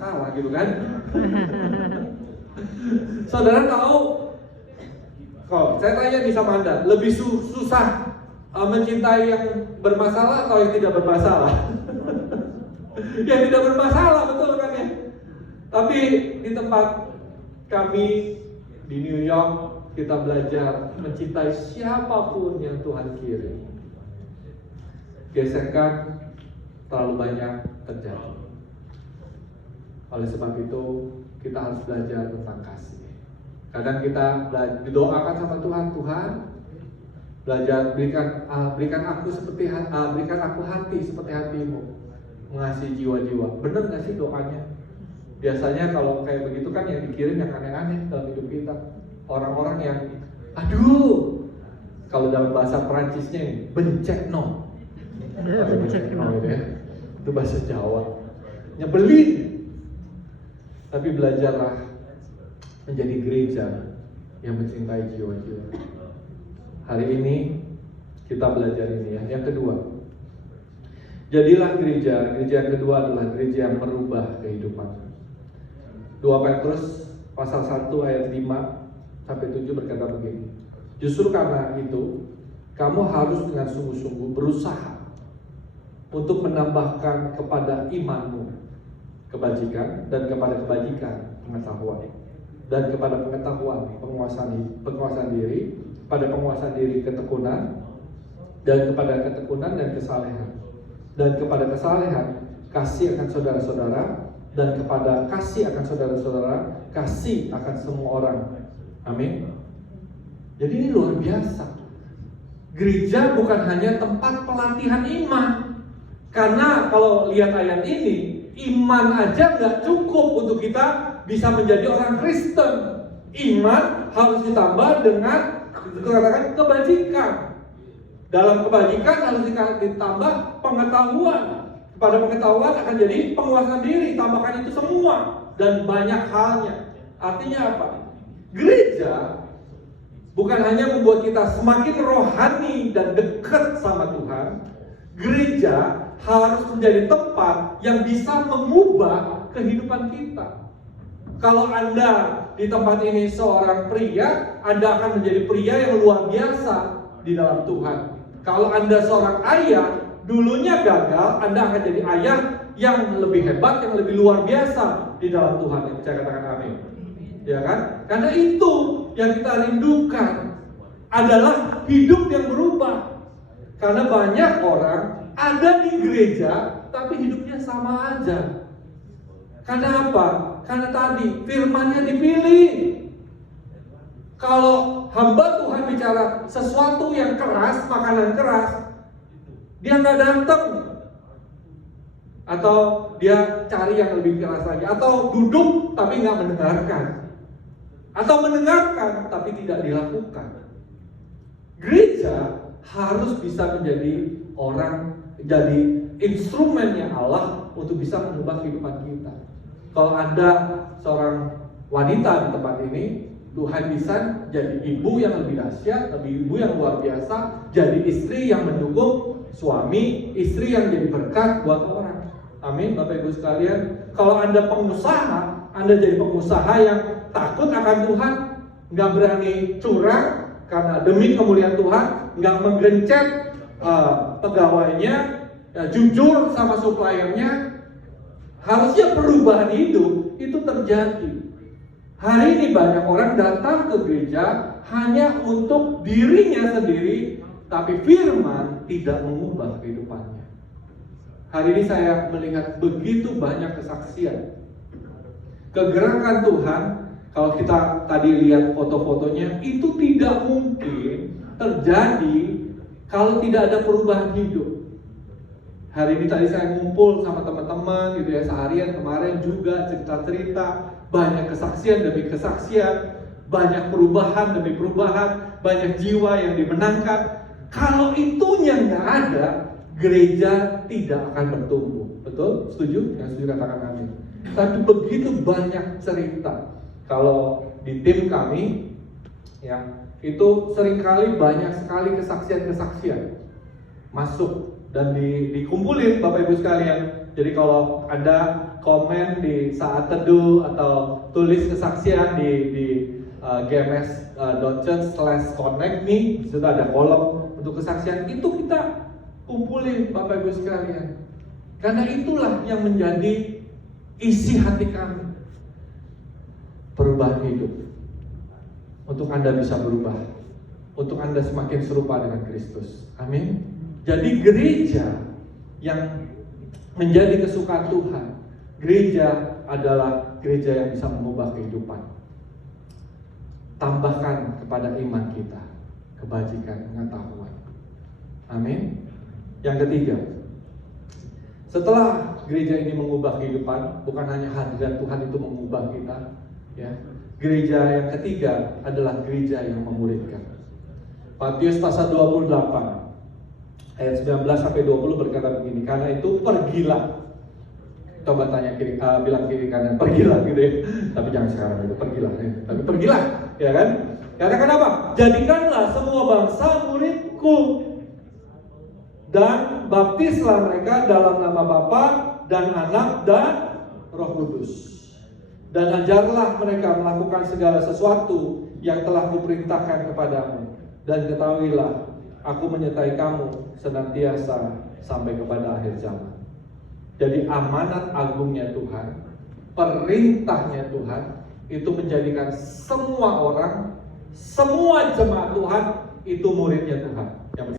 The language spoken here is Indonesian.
masalah gitu kan. Saudara tahu, kok saya tanya nih sama Anda, lebih susah mencintai yang bermasalah atau yang tidak bermasalah? Yang tidak bermasalah, betul kan ya? Tapi di tempat kami di New York, kita belajar mencintai siapapun yang Tuhan kirim. Gesekan terlalu banyak terjadi. Oleh sebab itu kita harus belajar tentang kasih. Kadang kita didoakan sama Tuhan, Tuhan belajar berikan aku hati seperti hatimu, mengasihi jiwa-jiwa. Benar nggak sih doanya? Biasanya kalau kayak begitu kan yang dikirim yang aneh-aneh dalam hidup kita. Orang-orang yang, kalau dalam bahasa Perancisnya ini, bencekno. Bencekno gitu ya. Itu bahasa Jawa. Nyebelin. Tapi belajarlah menjadi gereja yang mencintai jiwa-jiwa. Hari ini kita belajar ini ya. Yang kedua, jadilah gereja. Gereja yang kedua adalah gereja yang merubah kehidupan. 2 Petrus pasal 1 ayat 5-7 berkata begini. Justru karena itu, kamu harus dengan sungguh-sungguh berusaha untuk menambahkan kepada imanmu kebajikan, dan kepada kebajikan pengetahuan, dan kepada pengetahuan penguasaan diri, pada penguasaan diri ketekunan, dan kepada ketekunan dan kesalehan, dan kepada kesalehan kasih akan saudara-saudara, dan kepada kasih akan saudara-saudara kasih akan semua orang. Amin. Jadi ini luar biasa. Gereja bukan hanya tempat pelatihan iman. Karena kalau lihat ayat ini, iman aja nggak cukup untuk kita bisa menjadi orang Kristen. Iman harus ditambah dengan dikatakan kebajikan. Dalam kebajikan harus ditambah pengetahuan. Pada pengetahuan akan jadi penguasaan diri. Tambahkan itu semua dan banyak halnya. Artinya apa? Gereja bukan hanya membuat kita semakin rohani dan dekat sama Tuhan. Gereja harus menjadi tempat yang bisa mengubah kehidupan kita. Kalau Anda di tempat ini seorang pria, Anda akan menjadi pria yang luar biasa di dalam Tuhan. Kalau Anda seorang ayah, dulunya gagal, Anda akan jadi ayah yang lebih hebat, yang lebih luar biasa di dalam Tuhan. Yang saya katakan amin. Ya kan? Karena itu yang kita rindukan adalah hidup yang berubah. Karena banyak orang ada di gereja tapi hidupnya sama aja. Karena apa? Karena tadi firman-Nya dipilih. Kalau hamba Tuhan bicara sesuatu yang keras, makanan keras, dia nggak datang. Atau dia cari yang lebih keras lagi. Atau duduk tapi nggak mendengarkan. Atau mendengarkan tapi tidak dilakukan. Gereja harus bisa menjadi orang, jadi instrumennya Allah untuk bisa mengubah kehidupan kita. Kalau Anda seorang wanita di tempat ini, Tuhan bisa jadi ibu yang lebih dahsyat, ibu yang luar biasa, jadi istri yang mendukung suami, istri yang jadi berkat buat orang. Amin, Bapak Ibu sekalian. Kalau Anda pengusaha, Anda jadi pengusaha yang takut akan Tuhan, nggak berani curang karena demi kemuliaan Tuhan, nggak menggencet pegawainya, jujur sama suppliernya, harusnya perubahan hidup itu terjadi. Hari ini banyak orang datang ke gereja hanya untuk dirinya sendiri, tapi firman tidak mengubah kehidupannya. Hari ini saya melihat begitu banyak kesaksian. Kegerakan Tuhan, kalau kita tadi lihat foto-fotonya, itu tidak mungkin terjadi kalau tidak ada perubahan hidup. Hari ini tadi saya ngumpul sama teman-teman gitu ya, seharian kemarin juga cerita-cerita, banyak kesaksian demi kesaksian, banyak perubahan demi perubahan, banyak jiwa yang dimenangkan. Kalau itunya nggak ada, gereja tidak akan bertumbuh. Betul? Setuju? Yang setuju katakan amin. Tapi begitu banyak cerita. Kalau di tim kami, ya itu seringkali banyak sekali kesaksian-kesaksian masuk dan dikumpulin Bapak Ibu sekalian. Jadi kalau Anda komen di saat teduh atau tulis kesaksian di gms.church/connect nih, di situ ada kolom untuk kesaksian. Itu kita kumpulin Bapak Ibu sekalian. Karena itulah yang menjadi isi hati kami. Perubahan hidup. Untuk Anda bisa berubah. Untuk Anda semakin serupa dengan Kristus. Amin. Jadi gereja yang menjadi kesukaan Tuhan, gereja adalah gereja yang bisa mengubah kehidupan. Tambahkan kepada iman kita kebajikan, pengetahuan. Amin. Yang ketiga, setelah gereja ini mengubah kehidupan, bukan hanya hadirat Tuhan itu mengubah kita, ya. Gereja yang ketiga adalah gereja yang memuridkan. Matius pasal 28 ayat 19 sampai 20 berkata begini, karena itu pergilah. Coba tanya bilang kiri kanan, pergilah gitu ya. Tapi jangan sekarang itu, pergilah ya. Tapi pergilah, ya kan? Karena kenapa? Jadikanlah semua bangsa muridku dan baptislah mereka dalam nama Bapa dan Anak dan Roh Kudus. Dan ajarlah mereka melakukan segala sesuatu yang telah kuperintahkan kepadamu. Dan ketahuilah, aku menyertai kamu senantiasa sampai kepada akhir zaman. Jadi amanat agungnya Tuhan, perintahnya Tuhan, itu menjadikan semua orang, semua jemaat Tuhan, itu muridnya Tuhan.